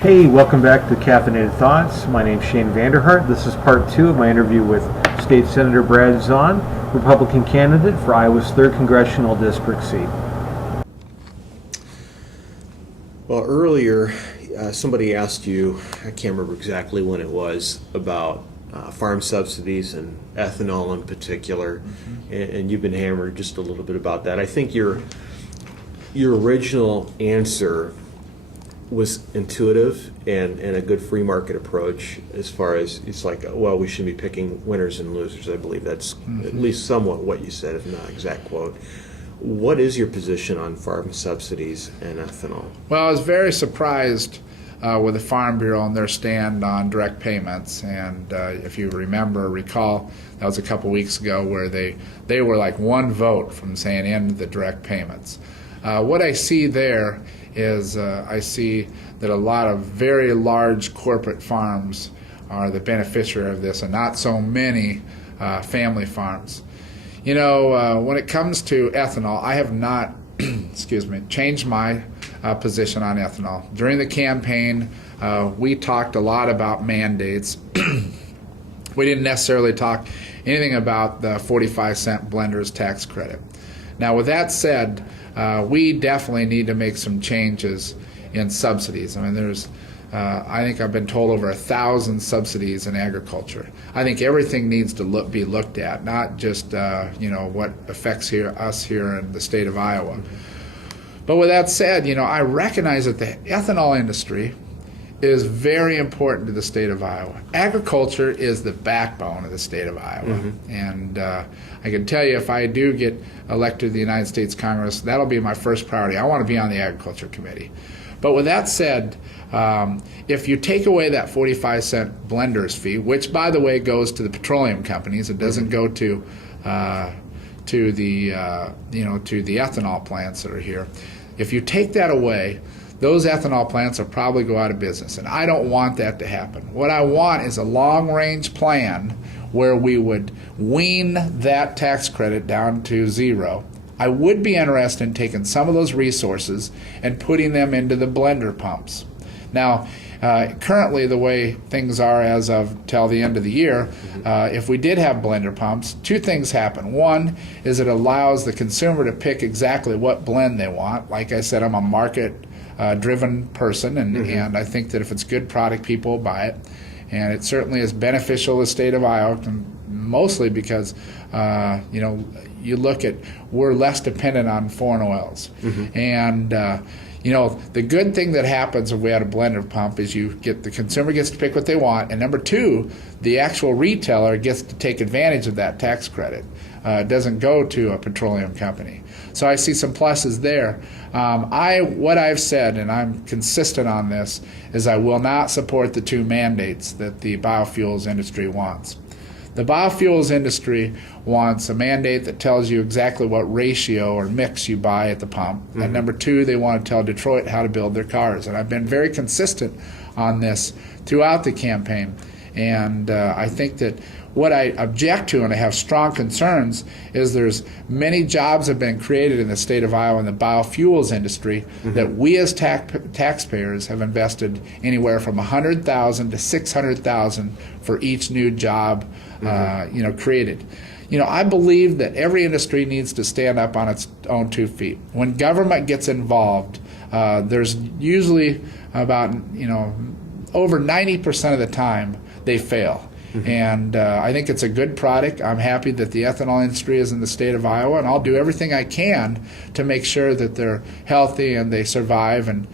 Hey, welcome back to Caffeinated Thoughts. My name's Shane Vanderhart. This is part 2 of my interview with State Senator Brad Zaun, Republican candidate for Iowa's 3rd Congressional District seat. Well, earlier somebody asked you, I can't remember exactly when it was, about farm subsidies and ethanol in particular, and you've been hammered just a little bit about that. I think your original answer was intuitive and a good free market approach as far as it's like, well, we should be picking winners and losers. I believe that's at least somewhat what you said, if not exact quote. What is your position on farm subsidies and ethanol? Well, I was very surprised with the Farm Bureau and their stand on direct payments. And if you recall, that was a couple weeks ago where they were like one vote from saying end the direct payments. What I see there is I see that a lot of very large corporate farms are the beneficiary of this and not so many family farms. You know, when it comes to ethanol, I have not changed my position on ethanol. During the campaign, we talked a lot about mandates. We didn't necessarily talk anything about the 45-cent blender's tax credit. Now, with that said, we definitely need to make some changes in subsidies. I mean, I think I've been told over 1,000 subsidies in agriculture. I think everything needs to be looked at, not just what affects us here in the state of Iowa. But with that said, I recognize that the ethanol industry is very important to the state of Iowa. Agriculture is the backbone of the state of Iowa. And I can tell you, if I do get elected to the United States Congress, that'll be my first priority. I want to be on the Agriculture Committee. But with that said, if you take away that 45-cent blender's fee, which, by the way, goes to the petroleum companies, it doesn't go to the ethanol plants that are here. If you take that away, those ethanol plants will probably go out of business, and I don't want that to happen. What I want is a long-range plan where we would wean that tax credit down to zero. I would be interested in taking some of those resources and putting them into the blender pumps. Now, currently the way things are as of till the end of the year, if we did have blender pumps, two things happen. One is it allows the consumer to pick exactly what blend they want. Like I said, I'm a market-driven person, and I think that if it's good product, people will buy it. And it certainly is beneficial to the state of Iowa, mostly because, you look at, we're less dependent on foreign oils. And, the good thing that happens if we had a blender pump is the consumer gets to pick what they want, and number two, the actual retailer gets to take advantage of that tax credit. It doesn't go to a petroleum company. So I see some pluses there. What I've said, and I'm consistent on this, is I will not support the two mandates that the biofuels industry wants. The biofuels industry wants a mandate that tells you exactly what ratio or mix you buy at the pump. And number two, they want to tell Detroit how to build their cars. And I've been very consistent on this throughout the campaign. And I think that what I object to and I have strong concerns is there's many jobs have been created in the state of Iowa in the biofuels industry that we as taxpayers have invested anywhere from $100,000 to $600,000 for each new job created. I believe that every industry needs to stand up on its own 2 feet. When government gets involved, there's usually about over 90% of the time they fail. And I think it's a good product. I'm happy that the ethanol industry is in the state of Iowa, and I'll do everything I can to make sure that they're healthy and they survive. And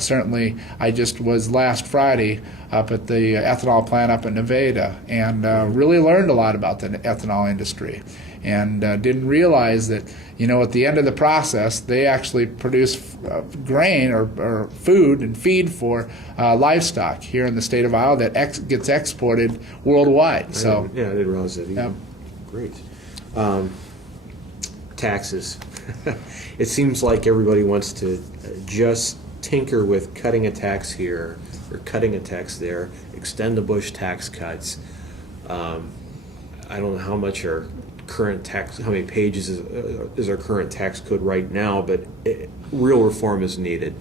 certainly, I just was last Friday up at the ethanol plant up in Nevada and really learned a lot about the ethanol industry. And didn't realize that, at the end of the process, they actually produce grain or food and feed for livestock here in the state of Iowa that gets exported worldwide. I didn't realize that either. Great. Taxes. It seems like everybody wants to just tinker with cutting a tax here or cutting a tax there, extend the Bush tax cuts. I don't know how much our current tax, how many pages is our current tax code right now, but real reform is needed.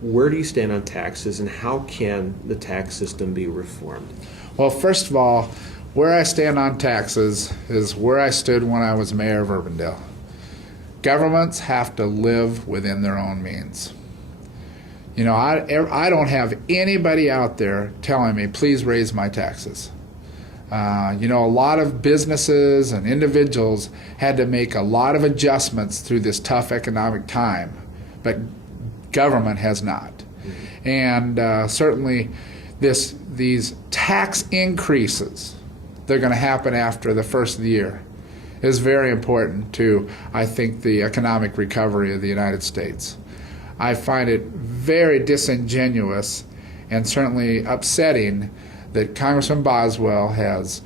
where do you stand on taxes, and how can the tax system be reformed? Well, first of all, where I stand on taxes is where I stood when I was mayor of Urbandale. Governments have to live within their own means. You know, I don't have anybody out there telling me, please raise my taxes. You know, a lot of businesses and individuals had to make a lot of adjustments through this tough economic time, but government has not. And certainly these tax increases, they're going to happen after the first of the year, is very important to, I think, the economic recovery of the United States. I find it very disingenuous and certainly upsetting that Congressman Boswell has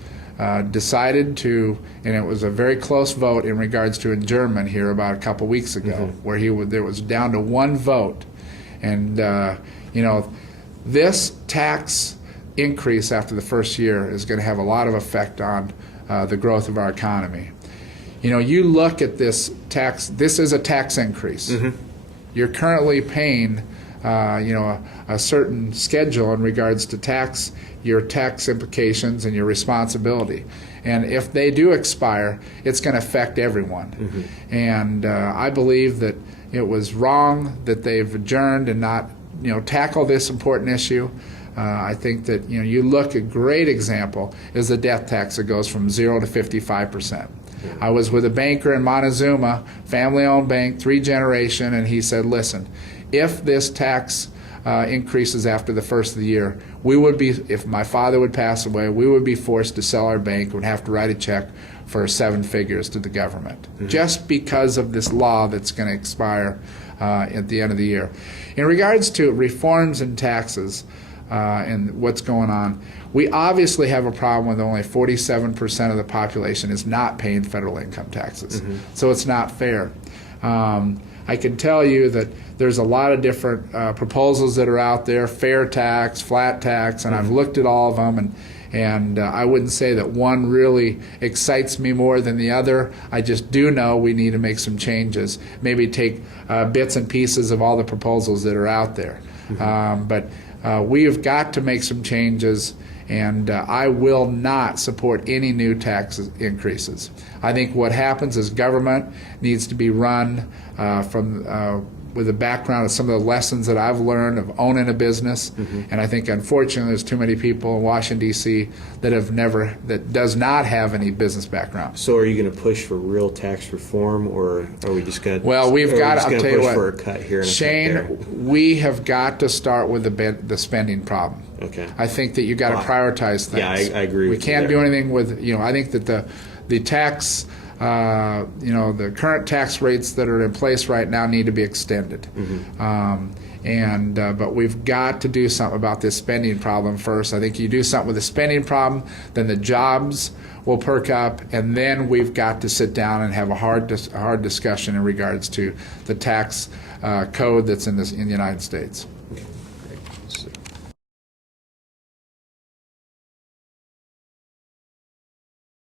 decided to, and it was a very close vote in regards to adjournment here about a couple weeks ago, where there was down to one vote. And, you know, this tax increase after the first year is going to have a lot of effect on the growth of our economy. You know, you look at this tax, this is a tax increase. You're currently paying, you know, a certain schedule in regards to tax, your tax implications and your responsibility. And if they do expire, it's going to affect everyone. And I believe that it was wrong that they've adjourned and not, you know, tackle this important issue. I think that, you know, you look, a great example is the death tax that goes from 0 to 55%. I was with a banker in Montezuma, family-owned bank, 3-generation, and he said, listen, if this tax increases after the first of the year, we would be, if my father would pass away, we would be forced to sell our bank, would have to write a check for 7 figures to the government, just because of this law that's going to expire at the end of the year. In regards to reforms in taxes and what's going on, we obviously have a problem with only 47% of the population is not paying federal income taxes. So it's not fair. I can tell you that there's a lot of different proposals that are out there, fair tax, flat tax, and I've looked at all of them, and I wouldn't say that one really excites me more than the other. I just do know we need to make some changes, maybe take bits and pieces of all the proposals that are out there. But we have got to make some changes, and I will not support any new tax increases. I think what happens is government needs to be run with a background of some of the lessons that I've learned of owning a business, and I think unfortunately there's too many people in Washington D.C. that does not have any business background. So are you going to push for real tax reform, or are we just going to? Well, we've got to. I'll tell you what, for a cut here and Shane, a cut there? we have got to start with the spending problem. Okay. I think that you got to prioritize things. Yeah, I agree. We with you can't there. do anything with, you know, I think that the tax, you know, the current tax rates that are in place right now need to be extended. But we've got to do something about this spending problem first. I think you do something with the spending problem, then the jobs will perk up, and then we've got to sit down and have a hard discussion in regards to the tax code that's in the United States. Okay.